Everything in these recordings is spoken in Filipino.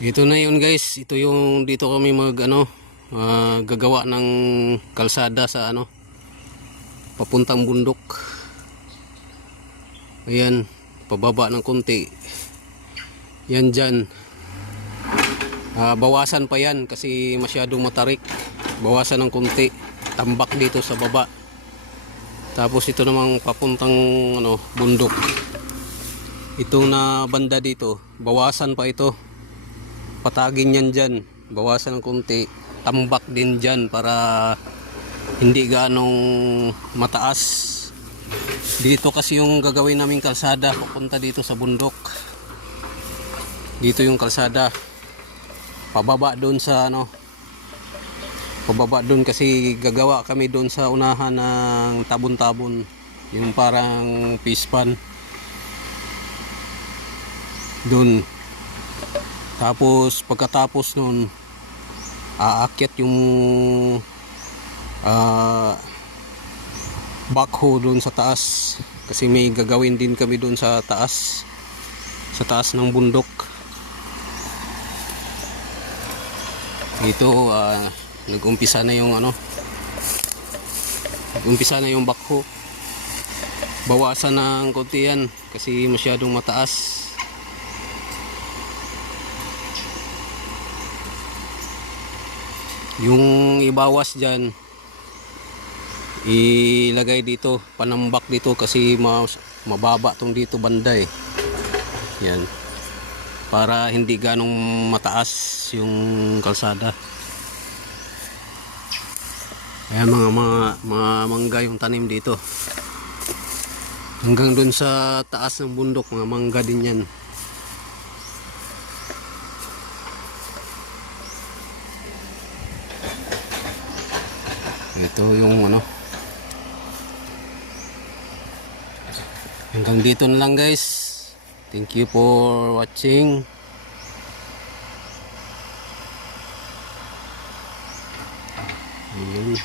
Ito na yun guys, ito yung dito kami gagawa ng kalsada sa papuntang bundok. Ayan, pababa ng konti. Yan dyan. Bawasan pa yan kasi masyadong matarik. Bawasan ng konti. Tambak dito sa baba. Tapos ito namang papuntang bundok. Itong na banda dito, bawasan pa ito. Patagin yan dyan, bawasan ng konti, tambak din dyan para hindi ganong mataas. Dito kasi yung gagawin naming kalsada papunta dito sa bundok. Dito yung kalsada pababa doon sa pababa doon kasi gagawa kami doon sa unahan ng tabon-tabon, yung parang fish pan doon. Tapos pagkatapos nun aakyat yung backhoe doon sa taas kasi may gagawin din kami doon sa taas ng bundok. Ito nag-umpisa na yung nag-umpisa na yung backhoe. Bawasan ng konti yan kasi masyadong mataas. Yung ibawas dyan ilagay dito, panambak dito kasi mababa tong dito banda yan, para hindi ganong mataas yung kalsada. Ayan, mga mangga yung tanim dito hanggang dun sa taas ng bundok, mga mangga din yan. Ito yung hanggang dito na lang guys. Thank you for watching. Ayan.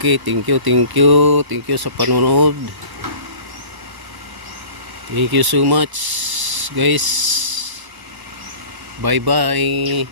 Okay, thank you sa panonood. Thank you so much guys. Bye bye.